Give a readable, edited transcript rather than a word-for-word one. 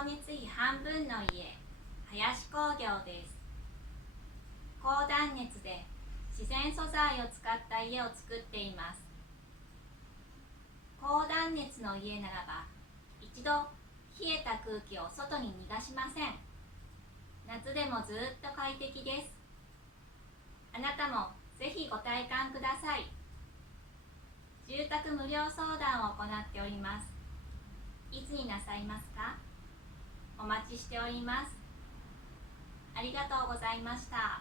光熱費半分の家、林工業です。高断熱で自然素材を使った家を作っています。高断熱の家ならば、一度冷えた空気を外に逃がしません。夏でもずっと快適です。あなたもぜひご体感ください。住宅無料相談を行っております。いつになさいますか？お待ちしております。ありがとうございました。